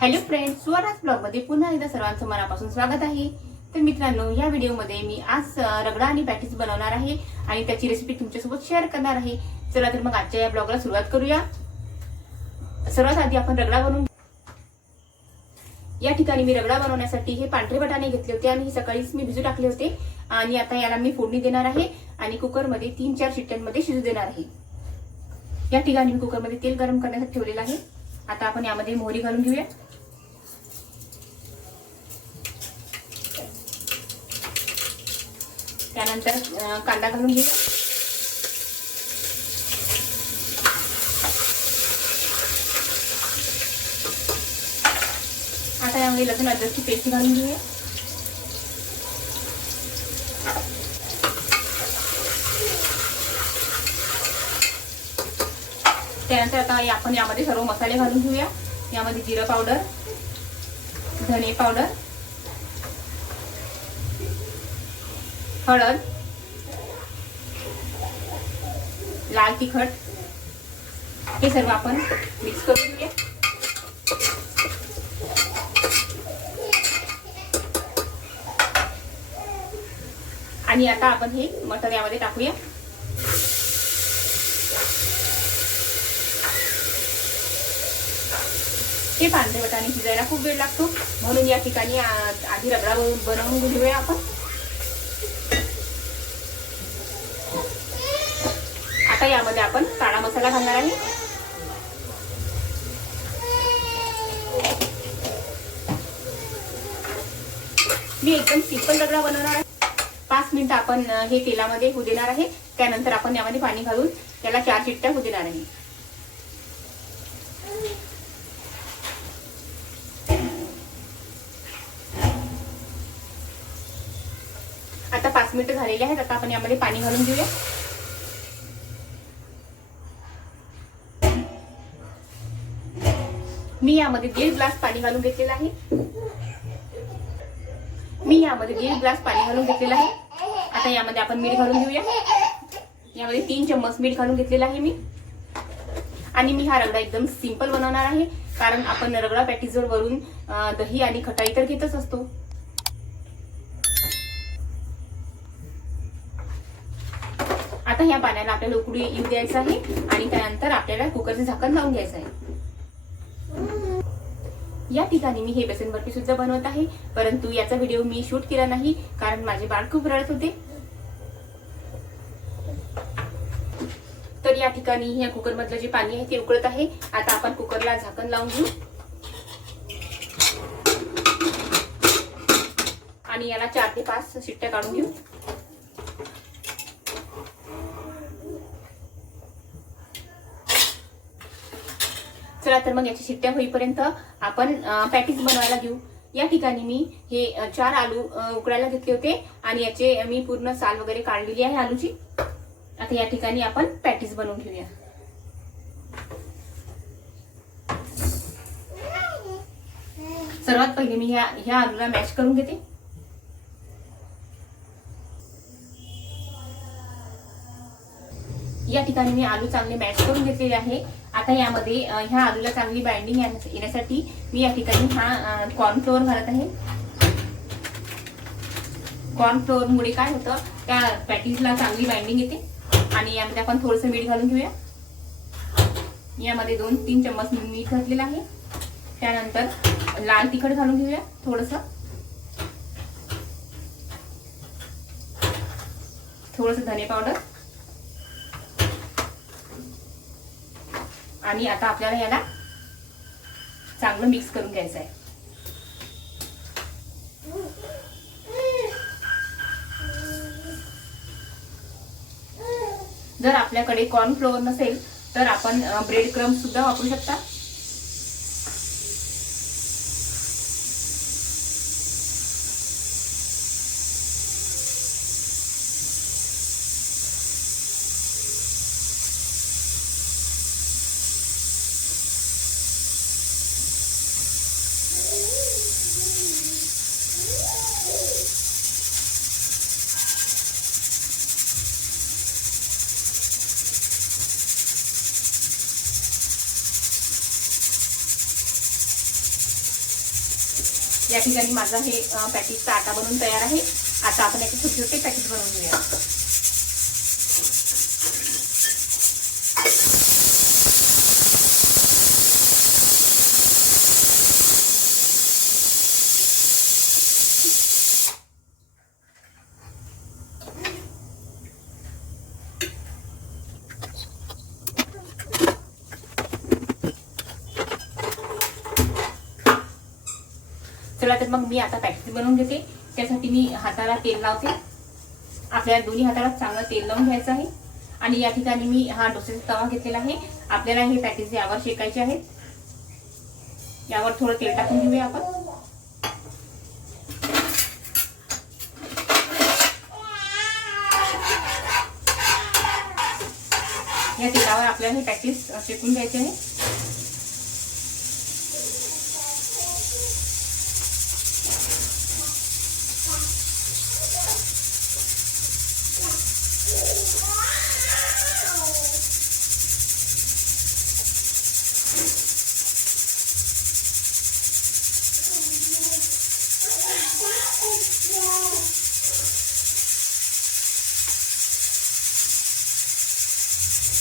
Hello friends Swaraj ब्लॉगमध्ये पुन्हा एकदा सर्वांचं मनापासून स्वागत आहे. तर मित्रांनो या व्हिडिओमध्ये मी आज रगडा आणि पॅटीस बनवणार आहे आणि त्याची रेसिपी तुमच्यासोबत शेअर करणार आहे. चला तर मग आजच्या या ब्लॉगला सुरुवात करूया. सर्वात आधी आपण रगडा बनवून या ठिकाणी मी रगडा बनवण्यासाठी हे पांढरे बटाणे घेतले होते आणि सकाळीच मी भिजू टाकले होते. आणि आता याला मी फोडणी देणार आहे आणि कुकरमध्ये तीन चार शिट्ट्यांमध्ये शिजू देणार आहे. या ठिकाणी मी कुकरमध्ये तेल गरम करण्यासाठी ठेवलेलं आहे. आता आपण यामध्ये मोहरी घालून घेऊया. त्यानंतर कांदा घालून घेऊया. आता यामध्ये लसूण अद्रकची पेस्ट घालून घेऊया. त्यानंतर आता आपण यामध्ये सर्व मसाले घालून घेऊया. यामध्ये जिरं पावडर धने पावडर हळद लाल तिखट. हे सर्व आपण मिक्स करून घेऊया. आणि आता आपण हे मटर यामध्ये टाकूया. हे पांढरे वाटाणे शिजायला खूप वेळ लागतो. म्हणून या ठिकाणी आधी रगडा बनवून- घेऊया आपण. आता यामध्ये आपण काळा मसाला घालणार आहे. मी एकदम सिंपल रगडा बनवणार आहे. पाच मिनिटं आपण हे तेलामध्ये होऊ देणार आहे. त्यानंतर आपण यामध्ये पाणी घालून त्याला चार चिट्ट्या होऊ देणार आहे. पाच मिनिटं झालेली आहेत. आता आपण यामध्ये पाणी घालून घेऊया. मी यामध्ये दीड ग्लास पाणी घालून घेतलेलं आहे. मी यामध्ये दीड ग्लास पाणी घालून घेतलेलं आहे. आता यामध्ये आपण मीठ घालून घेऊया. यामध्ये तीन चम्मच मीठ घालून घेतलेलं आहे मी. आणि मी हा रगडा एकदम सिंपल बनवणार आहे. कारण आपण रगडा पॅटीजवर वरून दही आणि खटाई तर घेतच असतो. आता ह्या पाण्याला आपल्याला उकळी येऊ द्यायचं आहे आणि त्यानंतर आपल्याला कुकरचं झाकण लावून घ्यायचं आहे. या ठिकाणी मी हे बेसन बर्फी सुद्धा बनवत आहे. परंतु याचा व्हिडिओ मी शूट केला नाही कारण माझे बाळ खूप रडत होते. तर या ठिकाणी या कुकर मधलं जे पाणी आहे ते उकळत आहे. आता आपण कुकरला झाकण लावून घेऊ. आणि याला चार ते पाच शिट्ट्या काढून घेऊ. चला तर मग याच्या शिट्ट्या होईपर्यंत आपण पॅटीज बनवायला घेऊ. या ठिकाणी मी हे चार आलू उकडायला घेतले होते आणि याचे मी पूर्ण साल वगैरे काढलेली आहे आलूची. आता या ठिकाणी आपण पॅटीज बनवून घेऊया. सर्वात पहिले मी ह्या ह्या आलूला मॅश करून घेते. या ठिकाणी मी आलू चांगले मॅश करून घेतलेले आहे. आता यामध्ये ह्या आलूला चांगली बाइंडिंग येण्यासाठी मी या ठिकाणी हा कॉर्नफ्लोअर घालत आहे. कॉर्नफ्लोअर मुळे काय होतं त्या पॅटीजला चांगली बाइंडिंग येते. आणि यामध्ये आपण थोडंसं मीठ घालून घेऊया. यामध्ये दोन तीन चम्मच मीठ घातलेलं आहे. त्यानंतर लाल तिखट घालून घेऊया थोडंसं. थोडंसं धने पावडर. आणि आता आपल्याला याला चांगलं मिक्स करून घ्यायचं आहे जर आपल्याकडे कॉर्नफ्लोअर नसेल तर आपण ब्रेड क्रम सुद्धा वापरू शकता. या ठिकाणी माझा हे पॅकेजचा आटा बनवून तयार आहे. आता आपण याचे छोटे छोटे पॅकेज बनवून घेऊया. चला तर मग मी आता पॅकेज बनवून घेते. त्यासाठी मी हाताला तेल लावते. आपल्याला दोन्ही हाताला चांगलं तेल लावून घ्यायचं आहे. आणि या ठिकाणी मी हा डोसेचा तवा घेतलेला आहे. आपल्याला हे पॅकेज यावर शेकायचे आहेत. यावर थोडं तेल टाकून घेऊया आपण. या तेलावर आपल्याला हे पॅकेज शेकून घ्यायचे आहे.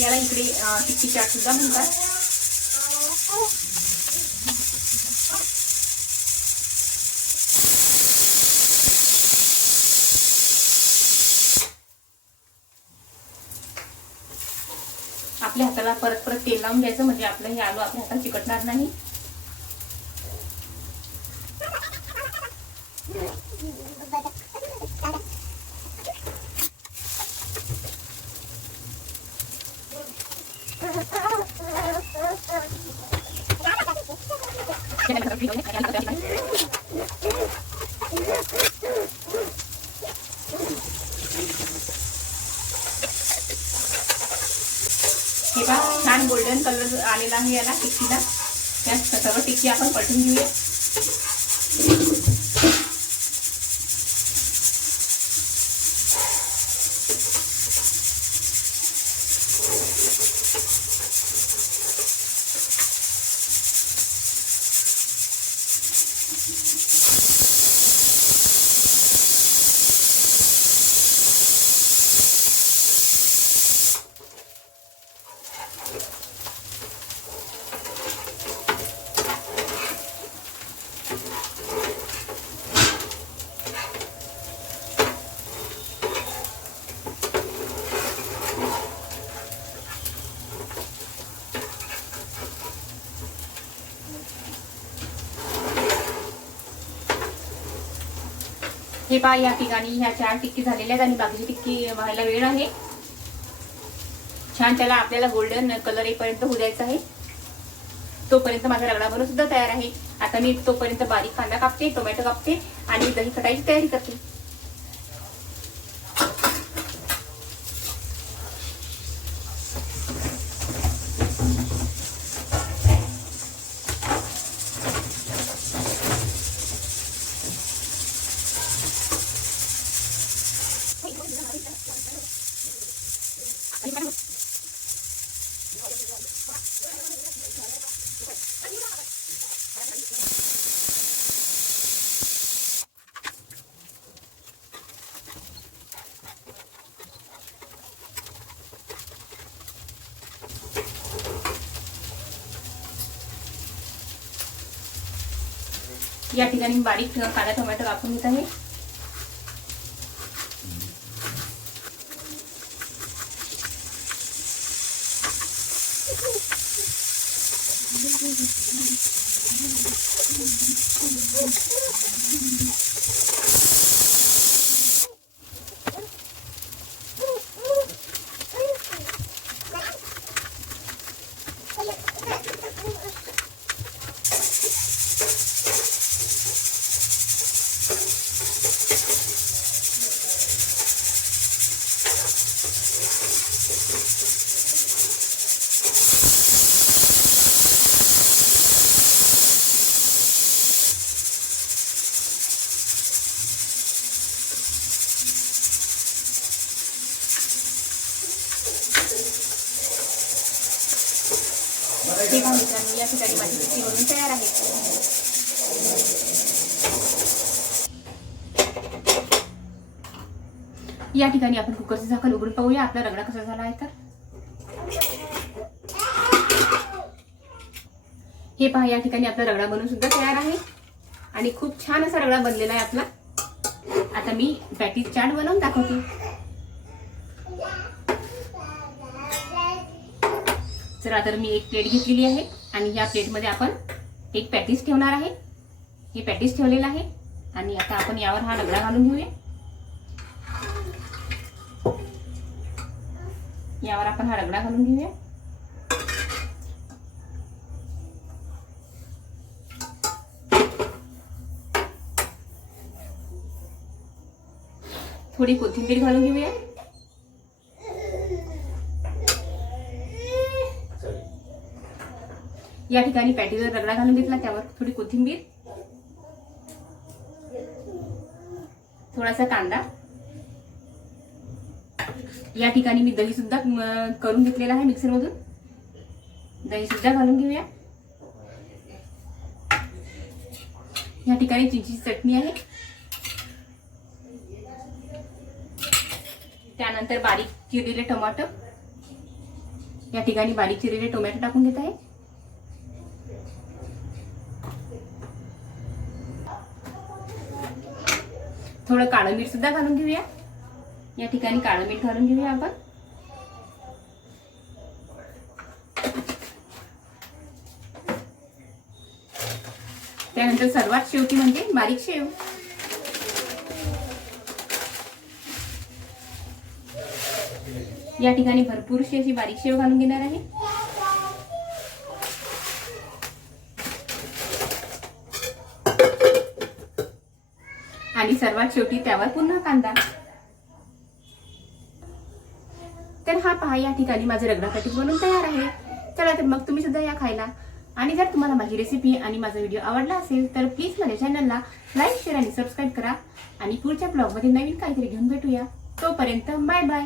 याला इकडे टिक्की चाट सुद्धा म्हणतात. आपल्या हाताला परत परत तेल लावून घ्यायचं म्हणजे आपलं हे आलू आपल्या हाताला चिकटणार नाही. हे छान गोल्डन कलर आलेला आहे याला टिक्कीला. त्या सर्व टिक्की आपण पलटून घेऊया. हे पहा या ठिकाणी ह्या चार टिक्की झालेल्या आहेत आणि बाकीची टिक्की व्हायला वेळ आहे. छान त्याला आपल्याला गोल्डन कलर येईपर्यंत होऊ द्यायचा आहे. तोपर्यंत माझा रगडा बनवून सुद्धा तयार आहे. आता मी तोपर्यंत बारीक कांदा कापते टोमॅटो कापते आणि दही खटायची तयारी करते. या ठिकाणी बारीक काळा टोमॅटो कापून घेत आहे. माझी सुकी बनून तयार आहे या ठिकाणी आपण कुकरचं झाकण उघडून पाहूया. आपला रगडा कसा झाला आहे तर? हे पहा या ठिकाणी आपला रगडा बनून सुद्धा तयार आहे. आणि खूप छान असा रगडा बनलेला आहे आपला. आता मी पॅटीज चाट बनवून दाखवते. चला तर मी एक प्लेट घेतलेली आहे. आणि या प्लेटमध्ये आपण एक पॅटीस ठेवणार आहे. हे पॅटीस ठेवलेलं आहे. आणि आता आपण यावर हा रगडा घालून घेऊया. यावर आपण हा रगडा घालून घेऊया. थोडी कोथिंबीर घालून घेऊया. या ठिकाणी पॅटीवर रगडा घालून घेतला त्यावर थोडी कोथिंबीर थोडासा कांदा. या ठिकाणी मी दही सुद्धा करून घेतलेला आहे मिक्सरमधून. दही सुद्धा घालून घेऊया. या ठिकाणी चिंचीची चटणी आहे. त्यानंतर बारीक चिरलेले टोमॅटो या ठिकाणी बारीक चिरलेले टोमॅटो टाकून घेत आहे. थोडं काळं मीठ सुद्धा घालून घेऊया. या ठिकाणी काळं मीठ घालून घेऊया आपण. त्यानंतर सर्वात शेवटी म्हणजे बारीक शेव. या ठिकाणी भरपूरशी अशी बारीक शेव घालून घेणार आहे. आणि सर्वात शेवटी त्यावर पुन्हा कांदा. तर हा पहा या ठिकाणी माझे रगडा बनून तयार आहे. चला तर मग तुम्ही सुद्धा या खायला. आणि जर तुम्हाला माझी रेसिपी आणि माझा व्हिडिओ आवडला असेल तर प्लीज माझ्या चॅनलला लाईक शेअर आणि सबस्क्राईब करा. आणि पुढच्या ब्लॉगमध्ये नवीन काहीतरी घेऊन भेटूया. तोपर्यंत बाय बाय